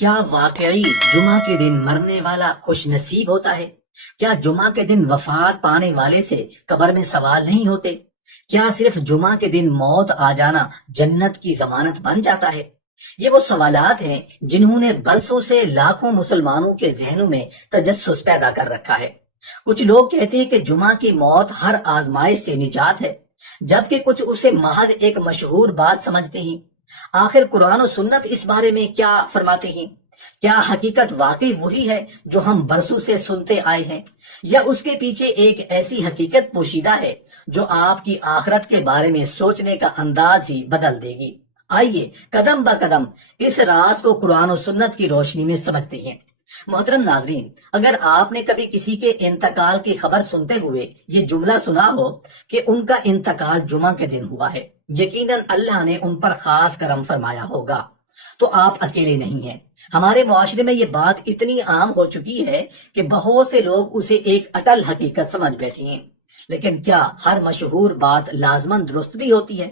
کیا واقعی جمعہ کے دن مرنے والا خوش نصیب ہوتا ہے؟ کیا جمعہ کے دن وفات پانے والے سے قبر میں سوال نہیں ہوتے؟ کیا صرف جمعہ کے دن موت آ جانا جنت کی ضمانت بن جاتا ہے؟ یہ وہ سوالات ہیں جنہوں نے برسوں سے لاکھوں مسلمانوں کے ذہنوں میں تجسس پیدا کر رکھا ہے۔ کچھ لوگ کہتے ہیں کہ جمعہ کی موت ہر آزمائش سے نجات ہے، جبکہ کچھ اسے محض ایک مشہور بات سمجھتے ہیں۔ آخر قرآن و سنت اس بارے میں کیا فرماتے ہیں؟ کیا حقیقت واقعی وہی ہے جو ہم برسوں سے سنتے آئے ہیں، یا اس کے پیچھے ایک ایسی حقیقت پوشیدہ ہے جو آپ کی آخرت کے بارے میں سوچنے کا انداز ہی بدل دے گی؟ آئیے قدم با قدم اس راز کو قرآن و سنت کی روشنی میں سمجھتے ہیں۔ محترم ناظرین، اگر آپ نے کبھی کسی کے انتقال کی خبر سنتے ہوئے یہ جملہ سنا ہو کہ ان کا انتقال جمعہ کے دن ہوا ہے، یقیناً اللہ نے ان پر خاص کرم فرمایا ہوگا، تو آپ اکیلے نہیں ہیں۔ ہمارے معاشرے میں یہ بات اتنی عام ہو چکی ہے کہ بہت سے لوگ اسے ایک اٹل حقیقت سمجھ بیٹھے ہیں۔ لیکن کیا ہر مشہور بات لازماً درست بھی ہوتی ہے؟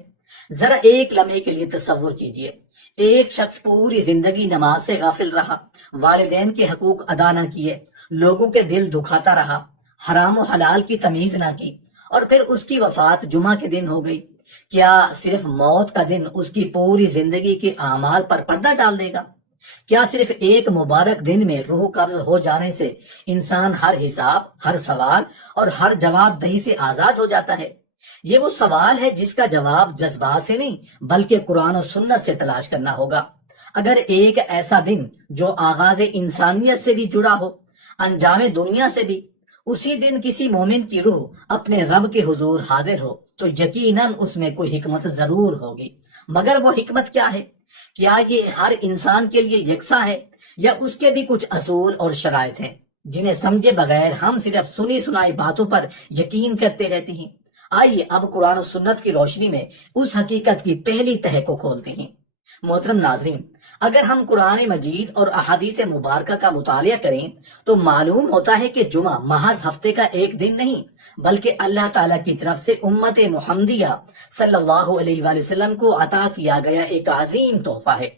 ذرا ایک لمحے کے لیے تصور کیجئے، ایک شخص پوری زندگی نماز سے غافل رہا، والدین کے حقوق ادا نہ کیے، لوگوں کے دل دکھاتا رہا، حرام و حلال کی تمیز نہ کی، اور پھر اس کی وفات جمعہ کے دن ہو گئی۔ کیا صرف موت کا دن اس کی پوری زندگی کے اعمال پر پردہ ڈال دے گا؟ کیا صرف ایک مبارک دن میں روح قبض ہو جانے سے انسان ہر حساب، ہر سوال اور ہر جواب دہی سے آزاد ہو جاتا ہے؟ یہ وہ سوال ہے جس کا جواب جذبات سے نہیں بلکہ قرآن و سنت سے تلاش کرنا ہوگا۔ اگر ایک ایسا دن جو آغاز انسانیت سے بھی جڑا ہو، انجام دنیا سے بھی، اسی دن کسی مومن کی روح اپنے رب کے حضور حاضر ہو تو یقیناً اس میں کوئی حکمت ضرور ہوگی۔ مگر وہ حکمت کیا ہے؟ کیا یہ ہر انسان کے لیے یکساں ہے، یا اس کے بھی کچھ اصول اور شرائط ہیں جنہیں سمجھے بغیر ہم صرف سنی سنائی باتوں پر یقین کرتے رہتے ہیں؟ آئیے اب قرآن و سنت کی روشنی میں اس حقیقت کی پہلی تہہ کو کھولتے ہیں۔ محترم ناظرین، اگر ہم قرآن مجید اور احادیث مبارکہ کا مطالعہ کریں تو معلوم ہوتا ہے کہ جمعہ محض ہفتے کا ایک دن نہیں بلکہ اللہ تعالیٰ کی طرف سے امت محمدیہ صلی اللہ علیہ وآلہ وسلم کو عطا کیا گیا ایک عظیم تحفہ ہے۔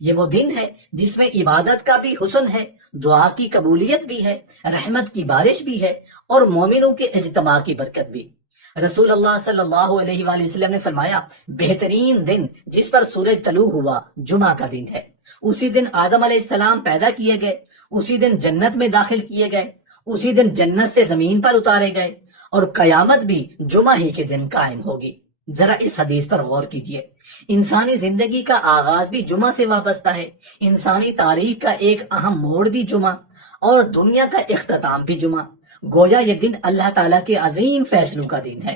یہ وہ دن ہے جس میں عبادت کا بھی حسن ہے، دعا کی قبولیت بھی ہے، رحمت کی بارش بھی ہے، اور مومنوں کے اجتماع کی برکت بھی۔ رسول اللہ صلی اللہ علیہ وآلہ وسلم نے فرمایا، بہترین دن جس پر سورج طلوع ہوا جمعہ کا دن ہے۔ اسی دن آدم علیہ السلام پیدا کیے گئے، اسی دن جنت میں داخل کیے گئے، اسی دن جنت سے زمین پر اتارے گئے، اور قیامت بھی جمعہ ہی کے دن قائم ہوگی۔ ذرا اس حدیث پر غور کیجئے، انسانی زندگی کا آغاز بھی جمعہ سے وابستہ ہے، انسانی تاریخ کا ایک اہم موڑ بھی جمعہ، اور دنیا کا اختتام بھی جمعہ۔ گویا یہ دن اللہ تعالیٰ کے عظیم فیصلوں کا دن ہے۔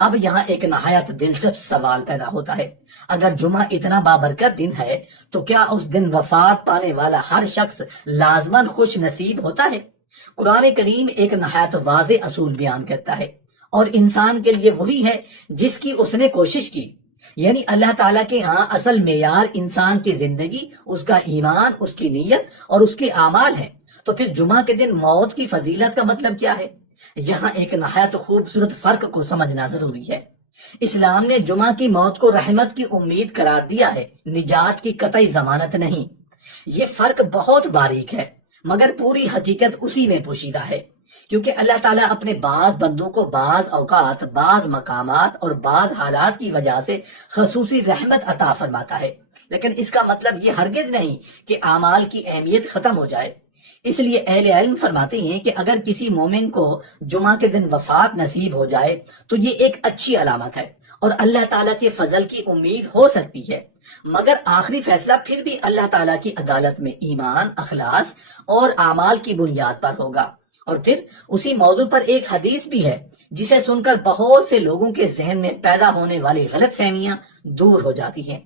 اب یہاں ایک نہایت دلچسپ سوال پیدا ہوتا ہے، اگر جمعہ اتنا بابرکت دن ہے تو کیا اس دن وفات پانے والا ہر شخص لازماً خوش نصیب ہوتا ہے؟ قرآن کریم ایک نہایت واضح اصول بیان کرتا ہے، اور انسان کے لیے وہی ہے جس کی اس نے کوشش کی۔ یعنی اللہ تعالیٰ کے ہاں اصل معیار انسان کی زندگی، اس کا ایمان، اس کی نیت اور اس کے اعمال ہیں۔ تو پھر جمعہ کے دن موت کی فضیلت کا مطلب کیا ہے؟ یہاں ایک نہایت خوبصورت فرق کو سمجھنا ضروری ہے۔ اسلام نے جمعہ کی موت کو رحمت کی امید قرار دیا ہے، نجات کی قطعی ضمانت نہیں۔ یہ فرق بہت باریک ہے، مگر پوری حقیقت اسی میں پوشیدہ ہے، کیونکہ اللہ تعالیٰ اپنے بعض بندوں کو بعض اوقات، بعض مقامات اور بعض حالات کی وجہ سے خصوصی رحمت عطا فرماتا ہے، لیکن اس کا مطلب یہ ہرگز نہیں کہ اعمال کی اہمیت ختم ہو جائے۔ اس لیے اہل علم فرماتے ہیں کہ اگر کسی مومن کو جمعہ کے دن وفات نصیب ہو جائے تو یہ ایک اچھی علامت ہے اور اللہ تعالیٰ کے فضل کی امید ہو سکتی ہے، مگر آخری فیصلہ پھر بھی اللہ تعالیٰ کی عدالت میں ایمان، اخلاص اور اعمال کی بنیاد پر ہوگا۔ اور پھر اسی موضوع پر ایک حدیث بھی ہے جسے سن کر بہت سے لوگوں کے ذہن میں پیدا ہونے والی غلط فہمیاں دور ہو جاتی ہیں۔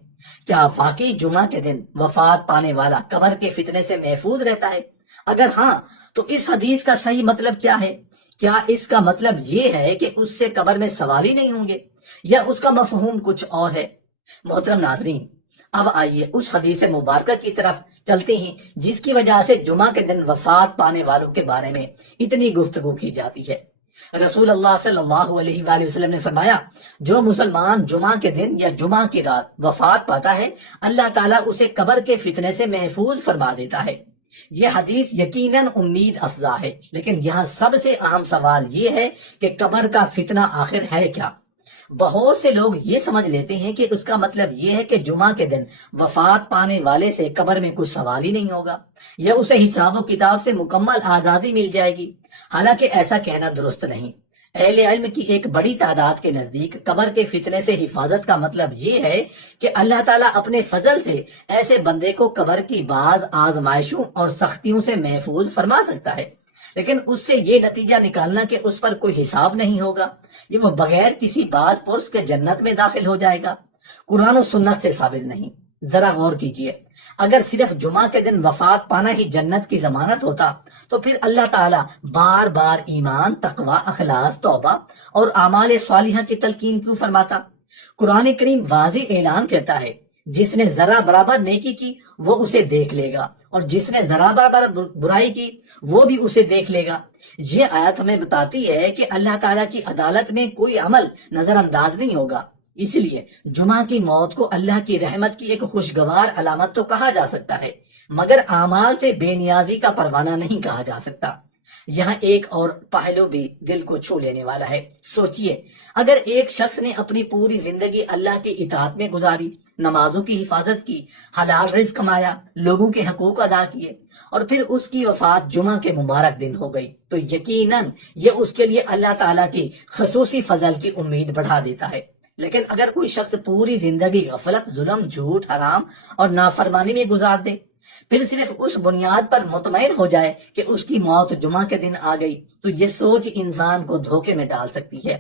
کیا واقعی جمعہ کے دن وفات پانے والا قبر کے فتنے سے محفوظ رہتا ہے؟ اگر ہاں تو اس حدیث کا صحیح مطلب کیا ہے؟ کیا اس کا مطلب یہ ہے کہ اس سے قبر میں سوال ہی نہیں ہوں گے، یا اس کا مفہوم کچھ اور ہے؟ محترم ناظرین، اب آئیے اس حدیث مبارکہ کی طرف چلتے ہیں جس کی وجہ سے جمعہ کے دن وفات پانے والوں کے بارے میں اتنی گفتگو کی جاتی ہے۔ رسول اللہ صلی اللہ علیہ وآلہ وسلم نے فرمایا، جو مسلمان جمعہ کے دن یا جمعہ کی رات وفات پاتا ہے، اللہ تعالیٰ اسے قبر کے فتنے سے محفوظ فرما دیتا ہے۔ یہ حدیث یقیناً امید افزا ہے، لیکن یہاں سب سے اہم سوال یہ ہے کہ قبر کا فتنہ آخر ہے کیا؟ بہت سے لوگ یہ سمجھ لیتے ہیں کہ اس کا مطلب یہ ہے کہ جمعہ کے دن وفات پانے والے سے قبر میں کچھ سوال ہی نہیں ہوگا، یا اسے حساب و کتاب سے مکمل آزادی مل جائے گی۔ حالانکہ ایسا کہنا درست نہیں۔ اہل علم کی ایک بڑی تعداد کے نزدیک قبر کے فتنے سے حفاظت کا مطلب یہ ہے کہ اللہ تعالیٰ اپنے فضل سے ایسے بندے کو قبر کی بعض آزمائشوں اور سختیوں سے محفوظ فرما سکتا ہے، لیکن اس سے یہ نتیجہ نکالنا کہ اس پر کوئی حساب نہیں ہوگا، یہ وہ بغیر کسی باز پرس کے جنت میں داخل ہو جائے گا، قرآن و سنت سے ثابت نہیں۔ ذرا غور کیجئے، اگر صرف جمعہ کے دن وفات پانا ہی جنت کی ضمانت ہوتا تو پھر اللہ تعالیٰ بار بار ایمان، تقوی، اخلاص، توبہ اور اعمال صالحہ کی تلقین کیوں فرماتا؟ قرآن کریم واضح اعلان کرتا ہے، جس نے ذرا برابر نیکی کی وہ اسے دیکھ لے گا، اور جس نے ذرا برابر برائی کی وہ بھی اسے دیکھ لے گا۔ یہ آیت ہمیں بتاتی ہے کہ اللہ تعالیٰ کی عدالت میں کوئی عمل نظر انداز نہیں ہوگا۔ اس لیے جمعہ کی موت کو اللہ کی رحمت کی ایک خوشگوار علامت تو کہا جا سکتا ہے، مگر اعمال سے بے نیازی کا پروانہ نہیں کہا جا سکتا۔ یہاں ایک اور پہلو بھی دل کو چھو لینے والا ہے۔ سوچئے، اگر ایک شخص نے اپنی پوری زندگی اللہ کی اطاعت میں گزاری، نمازوں کی حفاظت کی، حلال رزق کمایا، لوگوں کے حقوق ادا کیے، اور پھر اس کی وفات جمعہ کے مبارک دن ہو گئی، تو یقیناً یہ اس کے لیے اللہ تعالیٰ کی خصوصی فضل کی امید بڑھا دیتا ہے۔ لیکن اگر کوئی شخص پوری زندگی غفلت، ظلم، جھوٹ، حرام اور نافرمانی میں گزار دے، پھر صرف اس بنیاد پر مطمئن ہو جائے کہ اس کی موت جمعہ کے دن آ گئی، تو یہ سوچ انسان کو دھوکے میں ڈال سکتی ہے،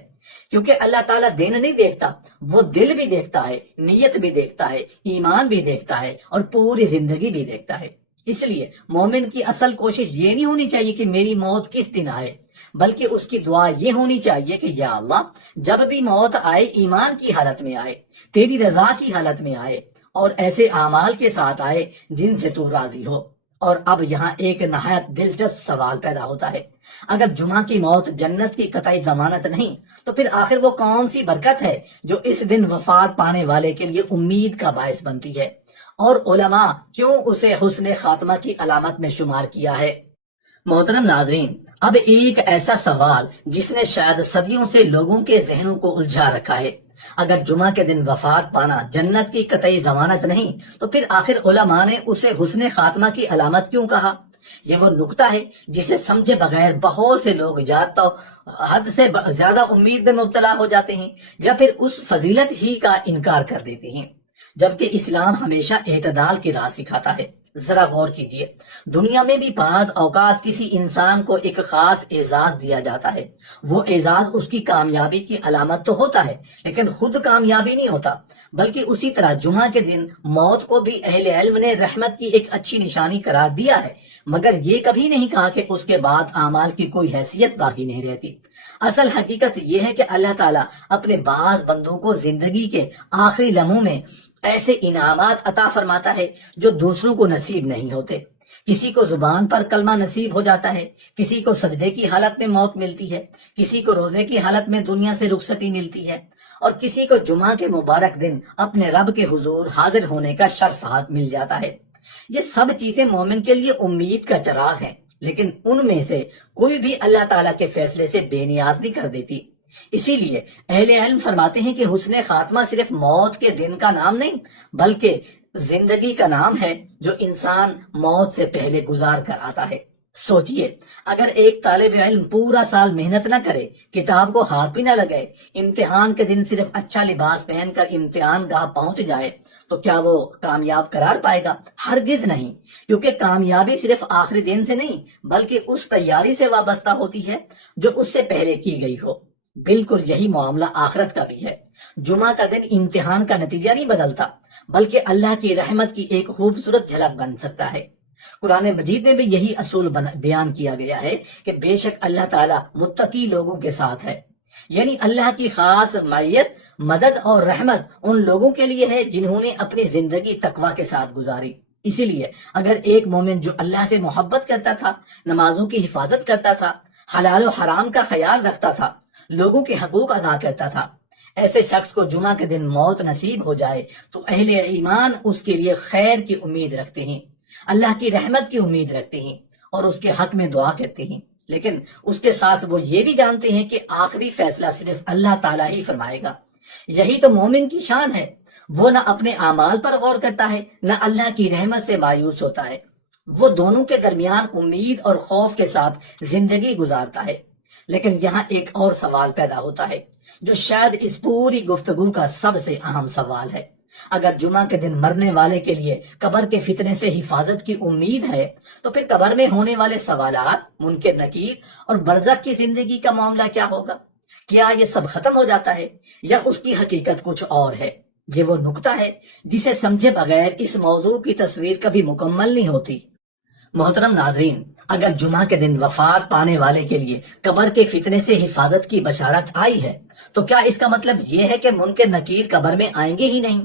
کیونکہ اللہ تعالیٰ دن نہیں دیکھتا، وہ دل بھی دیکھتا ہے، نیت بھی دیکھتا ہے، ایمان بھی دیکھتا ہے، اور پوری زندگی بھی دیکھتا ہے۔ اس لیے مومن کی اصل کوشش یہ نہیں ہونی چاہیے کہ میری موت کس دن آئے، بلکہ اس کی دعا یہ ہونی چاہیے کہ یا اللہ، جب بھی موت آئے ایمان کی حالت میں آئے، تیری رضا کی حالت میں آئے، اور ایسے اعمال کے ساتھ آئے جن سے تو راضی ہو۔ اور اب یہاں ایک نہایت دلچسپ سوال پیدا ہوتا ہے، اگر جمعہ کی موت جنت کی قطعی ضمانت نہیں تو پھر آخر وہ کون سی برکت ہے جو اس دن وفات پانے والے کے لیے امید کا باعث بنتی ہے، اور علماء کیوں اسے حسن خاتمہ کی علامت میں شمار کیا ہے؟ محترم ناظرین، اب ایک ایسا سوال جس نے شاید صدیوں سے لوگوں کے ذہنوں کو الجھا رکھا ہے، اگر جمعہ کے دن وفات پانا جنت کی قطعی ضمانت نہیں تو پھر آخر علماء نے اسے حسن خاتمہ کی علامت کیوں کہا؟ یہ وہ نقطہ ہے جسے سمجھے بغیر بہت سے لوگ یا تو حد سے زیادہ امید میں مبتلا ہو جاتے ہیں، یا پھر اس فضیلت ہی کا انکار کر دیتے ہیں، جبکہ اسلام ہمیشہ اعتدال کی راہ سکھاتا ہے۔ ذرا غور کیجئے، دنیا میں بھی بعض اوقات کسی انسان کو ایک خاص اعزاز دیا جاتا ہے، وہ اعزاز اس کی کامیابی کی علامت تو ہوتا ہے، لیکن خود کامیابی نہیں ہوتا، بلکہ اسی طرح جمعہ کے دن موت کو بھی اہل علم نے رحمت کی ایک اچھی نشانی قرار دیا ہے، مگر یہ کبھی نہیں کہا کہ اس کے بعد اعمال کی کوئی حیثیت باقی نہیں رہتی۔ اصل حقیقت یہ ہے کہ اللہ تعالیٰ اپنے بعض بندوں کو زندگی کے آخری لمحوں میں ایسے انعامات عطا فرماتا ہے جو دوسروں کو نصیب نہیں ہوتے۔ کسی کو زبان پر کلمہ نصیب ہو جاتا ہے، کسی کو سجدے کی حالت میں موت ملتی ہے، کسی کو روزے کی حالت میں دنیا سے رخصتی ملتی ہے، اور کسی کو جمعہ کے مبارک دن اپنے رب کے حضور حاضر ہونے کا شرف ہاتھ مل جاتا ہے۔ یہ سب چیزیں مومن کے لیے امید کا چراغ ہیں، لیکن ان میں سے کوئی بھی اللہ تعالیٰ کے فیصلے سے بے نیاز نہیں کر دیتی۔ اسی لیے اہل علم فرماتے ہیں کہ حسن خاتمہ صرف موت کے دن کا نام نہیں، بلکہ زندگی کا نام ہے جو انسان موت سے پہلے گزار کر آتا ہے۔ سوچئے، اگر ایک طالب علم پورا سال محنت نہ کرے، کتاب کو ہاتھ بھی نہ لگائے، امتحان کے دن صرف اچھا لباس پہن کر امتحان گاہ پہنچ جائے، تو کیا وہ کامیاب قرار پائے گا؟ ہرگز نہیں، کیونکہ کامیابی صرف آخری دن سے نہیں بلکہ اس تیاری سے وابستہ ہوتی ہے جو اس سے پہلے کی گئی ہو۔ بالکل یہی معاملہ آخرت کا بھی ہے۔ جمعہ کا دن امتحان کا نتیجہ نہیں بدلتا، بلکہ اللہ کی رحمت کی ایک خوبصورت جھلک بن سکتا ہے۔ قرآن مجید میں بھی یہی اصول بیان کیا گیا ہے کہ بے شک اللہ تعالیٰ متقی لوگوں کے ساتھ ہے، یعنی اللہ کی خاص معیت، مدد اور رحمت ان لوگوں کے لیے ہے جنہوں نے اپنی زندگی تقوی کے ساتھ گزاری۔ اسی لیے اگر ایک مومن جو اللہ سے محبت کرتا تھا، نمازوں کی حفاظت کرتا تھا، حلال و حرام کا خیال رکھتا تھا، لوگوں کے حقوق ادا کرتا تھا، ایسے شخص کو جمعہ کے دن موت نصیب ہو جائے تو اہل ایمان اس کے لیے خیر کی امید رکھتے ہیں، اللہ کی رحمت کی امید رکھتے ہیں اور اس کے حق میں دعا کرتے ہیں، لیکن اس کے ساتھ وہ یہ بھی جانتے ہیں کہ آخری فیصلہ صرف اللہ تعالیٰ ہی فرمائے گا۔ یہی تو مومن کی شان ہے، وہ نہ اپنے اعمال پر غور کرتا ہے نہ اللہ کی رحمت سے مایوس ہوتا ہے، وہ دونوں کے درمیان امید اور خوف کے ساتھ زندگی گزارتا ہے۔ لیکن یہاں ایک اور سوال پیدا ہوتا ہے جو شاید اس پوری گفتگو کا سب سے اہم سوال ہے۔ اگر جمعہ کے دن مرنے والے کے لیے قبر کے فتنے سے حفاظت کی امید ہے تو پھر قبر میں ہونے والے سوالات، منکر نکیر اور برزخ کی زندگی کا معاملہ کیا ہوگا؟ کیا یہ سب ختم ہو جاتا ہے یا اس کی حقیقت کچھ اور ہے؟ یہ وہ نقطہ ہے جسے سمجھے بغیر اس موضوع کی تصویر کبھی مکمل نہیں ہوتی۔ محترم ناظرین، اگر جمعہ کے دن وفات پانے والے کے لیے قبر کے فتنے سے حفاظت کی بشارت آئی ہے تو کیا اس کا مطلب یہ ہے کہ منکر نکیر قبر میں آئیں گے ہی نہیں؟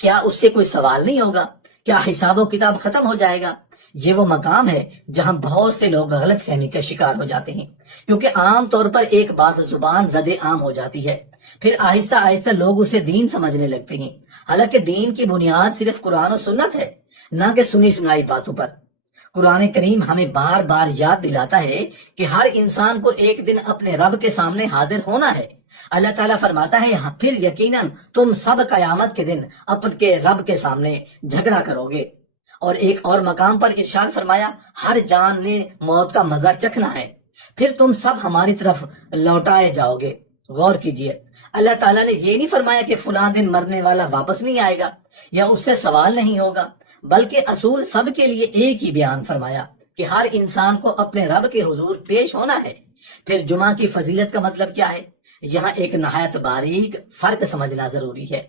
کیا اس سے کوئی سوال نہیں ہوگا؟ کیا حساب و کتاب ختم ہو جائے گا؟ یہ وہ مقام ہے جہاں بہت سے لوگ غلط فہمی کا شکار ہو جاتے ہیں، کیونکہ عام طور پر ایک بات زبان زد عام ہو جاتی ہے، پھر آہستہ آہستہ لوگ اسے دین سمجھنے لگتے ہیں، حالانکہ دین کی بنیاد صرف قرآن و سنت ہے، نہ کہ سنی سنائی باتوں پر۔ قرآن کریم ہمیں بار بار یاد دلاتا ہے کہ ہر انسان کو ایک دن اپنے رب کے سامنے حاضر ہونا ہے۔ اللہ تعالیٰ فرماتا ہے پھر یقیناً تم سب قیامت کے دن اپنے رب کے سامنے جھگڑا کرو گے، اور ایک اور مقام پر ارشاد فرمایا ہر جان نے موت کا مزہ چکھنا ہے، پھر تم سب ہماری طرف لوٹائے جاؤ گے۔ غور کیجئے، اللہ تعالیٰ نے یہ نہیں فرمایا کہ فلاں دن مرنے والا واپس نہیں آئے گا یا اس سے سوال نہیں ہوگا، بلکہ اصول سب کے لیے ایک ہی بیان فرمایا کہ ہر انسان کو اپنے رب کے حضور پیش ہونا ہے۔ پھر جمعہ کی فضیلت کا مطلب کیا ہے؟ یہاں ایک نہایت باریک فرق سمجھنا ضروری ہے۔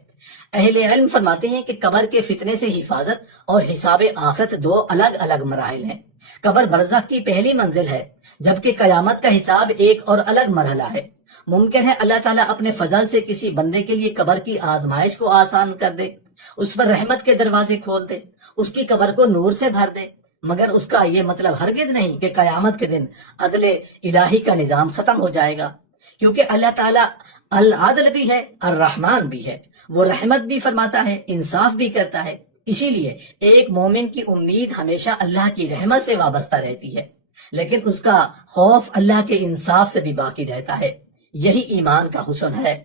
اہل علم فرماتے ہیں کہ قبر کے فتنے سے حفاظت اور حساب آخرت دو الگ الگ مراحل ہیں۔ قبر برزخ کی پہلی منزل ہے، جبکہ قیامت کا حساب ایک اور الگ مرحلہ ہے۔ ممکن ہے اللہ تعالیٰ اپنے فضل سے کسی بندے کے لیے قبر کی آزمائش کو آسان کر دے، اس پر رحمت کے دروازے کھول دے، اس کی قبر کو نور سے بھر دے، مگر اس کا یہ مطلب ہرگز نہیں کہ قیامت کے دن عدل الہی کا نظام ختم ہو جائے گا، کیونکہ اللہ تعالیٰ العدل بھی ہے، الرحمن بھی ہے، وہ رحمت بھی فرماتا ہے، انصاف بھی کرتا ہے۔ اسی لیے ایک مومن کی امید ہمیشہ اللہ کی رحمت سے وابستہ رہتی ہے، لیکن اس کا خوف اللہ کے انصاف سے بھی باقی رہتا ہے۔ یہی ایمان کا حسن ہے۔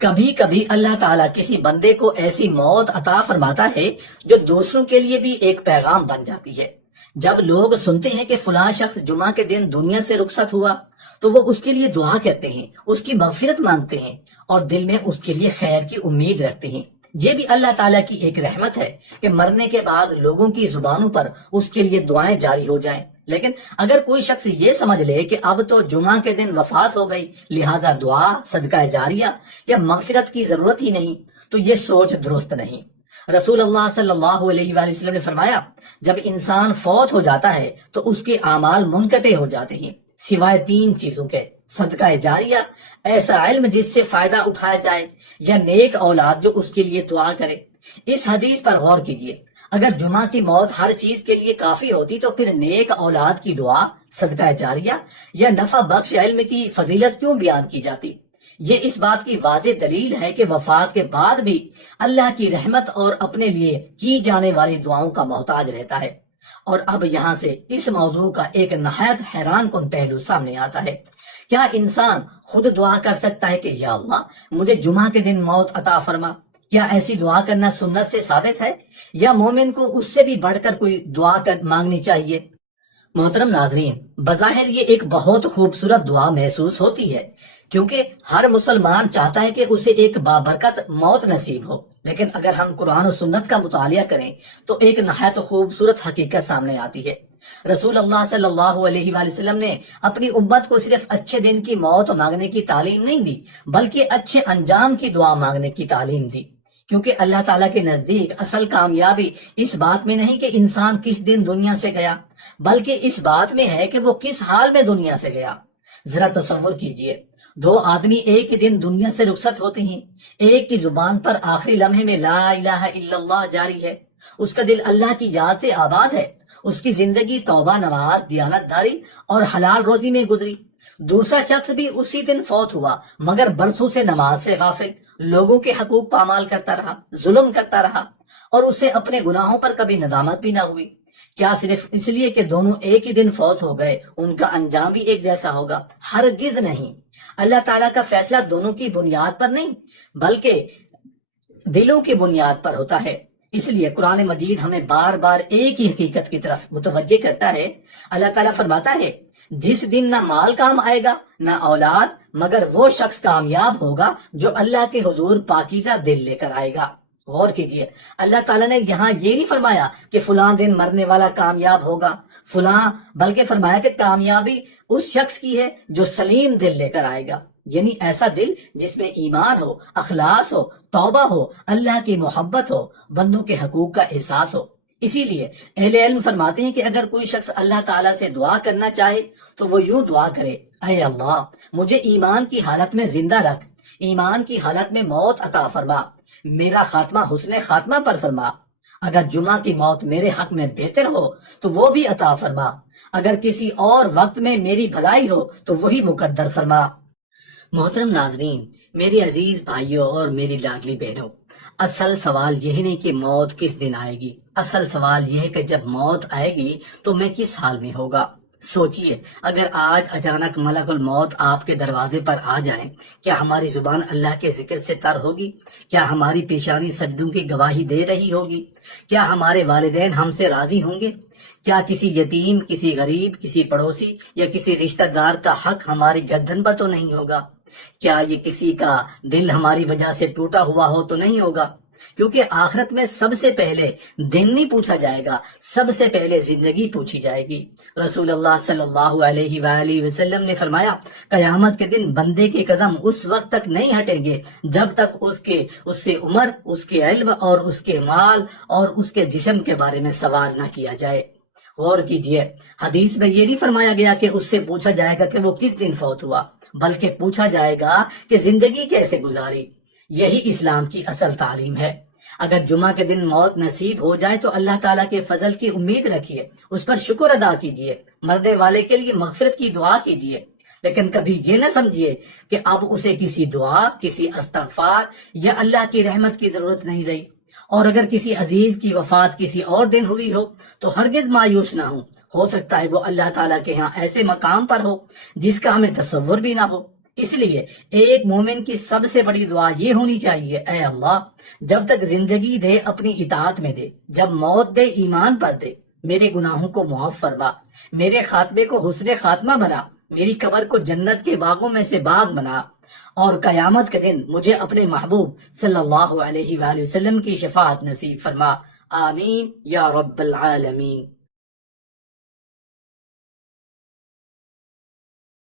کبھی کبھی اللہ تعالیٰ کسی بندے کو ایسی موت عطا فرماتا ہے جو دوسروں کے لیے بھی ایک پیغام بن جاتی ہے۔ جب لوگ سنتے ہیں کہ فلاں شخص جمعہ کے دن دنیا سے رخصت ہوا تو وہ اس کے لیے دعا کرتے ہیں، اس کی مغفرت مانگتے ہیں اور دل میں اس کے لیے خیر کی امید رکھتے ہیں۔ یہ بھی اللہ تعالیٰ کی ایک رحمت ہے کہ مرنے کے بعد لوگوں کی زبانوں پر اس کے لیے دعائیں جاری ہو جائیں۔ لیکن اگر کوئی شخص یہ سمجھ لے کہ اب تو جمعہ کے دن وفات ہو گئی، لہٰذا دعا، صدقہ جاریہ یا مغفرت کی ضرورت ہی نہیں، تو یہ سوچ درست نہیں۔ رسول اللہ صلی اللہ علیہ وآلہ وسلم نے فرمایا جب انسان فوت ہو جاتا ہے تو اس کے اعمال منقطع ہو جاتے ہیں سوائے تین چیزوں کے: صدقہ جاریہ، ایسا علم جس سے فائدہ اٹھایا جائے، یا نیک اولاد جو اس کے لیے دعا کرے۔ اس حدیث پر غور کیجئے، اگر جمعہ کی موت ہر چیز کے لیے کافی ہوتی تو پھر نیک اولاد کی دعا، صدقہ جاریہ یا نفع بخش علم کی فضیلت کیوں بیان کی جاتی؟ یہ اس بات کی واضح دلیل ہے کہ وفات کے بعد بھی اللہ کی رحمت اور اپنے لیے کی جانے والی دعاؤں کا محتاج رہتا ہے۔ اور اب یہاں سے اس موضوع کا ایک نہایت حیران کن پہلو سامنے آتا ہے۔ کیا انسان خود دعا کر سکتا ہے کہ یا اللہ مجھے جمعہ کے دن موت عطا فرما؟ کیا ایسی دعا کرنا سنت سے ثابت ہے یا مومن کو اس سے بھی بڑھ کر کوئی دعا مانگنی چاہیے؟ محترم ناظرین، بظاہر یہ ایک بہت خوبصورت دعا محسوس ہوتی ہے کیونکہ ہر مسلمان چاہتا ہے کہ اسے ایک بابرکت موت نصیب ہو، لیکن اگر ہم قرآن و سنت کا مطالعہ کریں تو ایک نہایت خوبصورت حقیقت سامنے آتی ہے۔ رسول اللہ صلی اللہ علیہ وآلہ وسلم نے اپنی امت کو صرف اچھے دن کی موت مانگنے کی تعلیم نہیں دی بلکہ اچھے انجام کی دعا مانگنے کی تعلیم دی، کیونکہ اللہ تعالیٰ کے نزدیک اصل کامیابی اس بات میں نہیں کہ انسان کس دن دنیا سے گیا، بلکہ اس بات میں ہے کہ وہ کس حال میں دنیا سے گیا۔ ذرا تصور کیجئے، دو آدمی ایک ہی دن دنیا سے رخصت ہوتے ہیں، ایک کی زبان پر آخری لمحے میں لا الہ الا اللہ جاری ہے، اس کا دل اللہ کی یاد سے آباد ہے، اس کی زندگی توبہ، نماز، دیانت داری اور حلال روزی میں گزری، دوسرا شخص بھی اسی دن فوت ہوا مگر برسوں سے نماز سے غافل، لوگوں کے حقوق پامال کرتا رہا، ظلم کرتا رہا، اور اسے اپنے گناہوں پر کبھی ندامت بھی نہ ہوئی۔ کیا صرف اس لیے کہ دونوں ایک ہی دن فوت ہو گئے ان کا انجام بھی ایک جیسا ہوگا؟ ہرگز نہیں۔ اللہ تعالیٰ کا فیصلہ دونوں کی بنیاد پر نہیں بلکہ دلوں کی بنیاد پر ہوتا ہے۔ اس لیے قرآن مجید ہمیں بار بار ایک ہی حقیقت کی طرف متوجہ کرتا ہے۔ اللہ تعالیٰ فرماتا ہے، جس دن نہ مال کام آئے گا نہ اولاد، مگر وہ شخص کامیاب ہوگا جو اللہ کے حضور پاکیزہ دل لے کر آئے گا۔ غور کیجئے، اللہ تعالیٰ نے یہاں یہ نہیں فرمایا کہ فلاں دن مرنے والا کامیاب ہوگا فلاں، بلکہ فرمایا کہ کامیابی اس شخص کی ہے جو سلیم دل لے کر آئے گا، یعنی ایسا دل جس میں ایمان ہو، اخلاص ہو، توبہ ہو، اللہ کی محبت ہو، بندوں کے حقوق کا احساس ہو۔ اسی لیے اہل علم فرماتے ہیں کہ اگر کوئی شخص اللہ تعالیٰ سے دعا کرنا چاہے تو وہ یوں دعا کرے، اے اللہ مجھے ایمان کی حالت میں زندہ رکھ، ایمان کی حالت میں موت عطا فرما، میرا خاتمہ حسن خاتمہ پر فرما، اگر جمعہ کی موت میرے حق میں بہتر ہو تو وہ بھی عطا فرما، اگر کسی اور وقت میں میری بھلائی ہو تو وہی مقدر فرما۔ محترم ناظرین، میری عزیز بھائیوں اور میری لاڈلی بہنوں، اصل سوال یہ نہیں کہ موت کس دن آئے گی، اصل سوال یہ ہے کہ جب موت آئے گی تو میں کس حال میں ہوگا۔ سوچئے، اگر آج اچانک ملک الموت آپ کے دروازے پر آ جائیں، کیا ہماری زبان اللہ کے ذکر سے تر ہوگی؟ کیا ہماری پیشانی سجدوں کی گواہی دے رہی ہوگی؟ کیا ہمارے والدین ہم سے راضی ہوں گے؟ کیا کسی یتیم، کسی غریب، کسی پڑوسی یا کسی رشتہ دار کا حق ہماری گردن پر تو نہیں ہوگا؟ کیا یہ کسی کا دل ہماری وجہ سے ٹوٹا ہوا ہو تو نہیں ہوگا؟ کیونکہ آخرت میں سب سے پہلے دن نہیں پوچھا جائے گا، سب سے پہلے زندگی پوچھی جائے گی۔ رسول اللہ صلی اللہ علیہ وآلہ وسلم نے فرمایا، قیامت کے دن بندے کے قدم اس وقت تک نہیں ہٹیں گے جب تک اس سے عمر، اس کے علم اور اس کے مال اور اس کے جسم کے بارے میں سوال نہ کیا جائے۔ غور کیجئے، حدیث میں یہ نہیں فرمایا گیا کہ اس سے پوچھا جائے گا کہ وہ کس دن فوت ہوا، بلکہ پوچھا جائے گا کہ زندگی کیسے گزاری۔ یہی اسلام کی اصل تعلیم ہے۔ اگر جمعہ کے دن موت نصیب ہو جائے تو اللہ تعالیٰ کے فضل کی امید رکھیے، اس پر شکر ادا کیجئے، مرنے والے کے لیے مغفرت کی دعا کیجئے، لیکن کبھی یہ نہ سمجھیے کہ اب اسے کسی دعا، کسی استغفار یا اللہ کی رحمت کی ضرورت نہیں رہی۔ اور اگر کسی عزیز کی وفات کسی اور دن ہوئی ہو تو ہرگز مایوس نہ ہو سکتا ہے وہ اللہ تعالیٰ کے ہاں ایسے مقام پر ہو جس کا ہمیں تصور بھی نہ ہو۔ اس لیے ایک مومن کی سب سے بڑی دعا یہ ہونی چاہیے، اے اللہ جب تک زندگی دے اپنی اطاعت میں دے، جب موت دے ایمان پر دے، میرے گناہوں کو معاف فرما، میرے خاتمے کو حسن خاتمہ بنا، میری قبر کو جنت کے باغوں میں سے باغ بنا، اور قیامت کے دن مجھے اپنے محبوب صلی اللہ علیہ وآلہ وسلم کی شفاعت نصیب فرما۔ آمین یا رب العالمین۔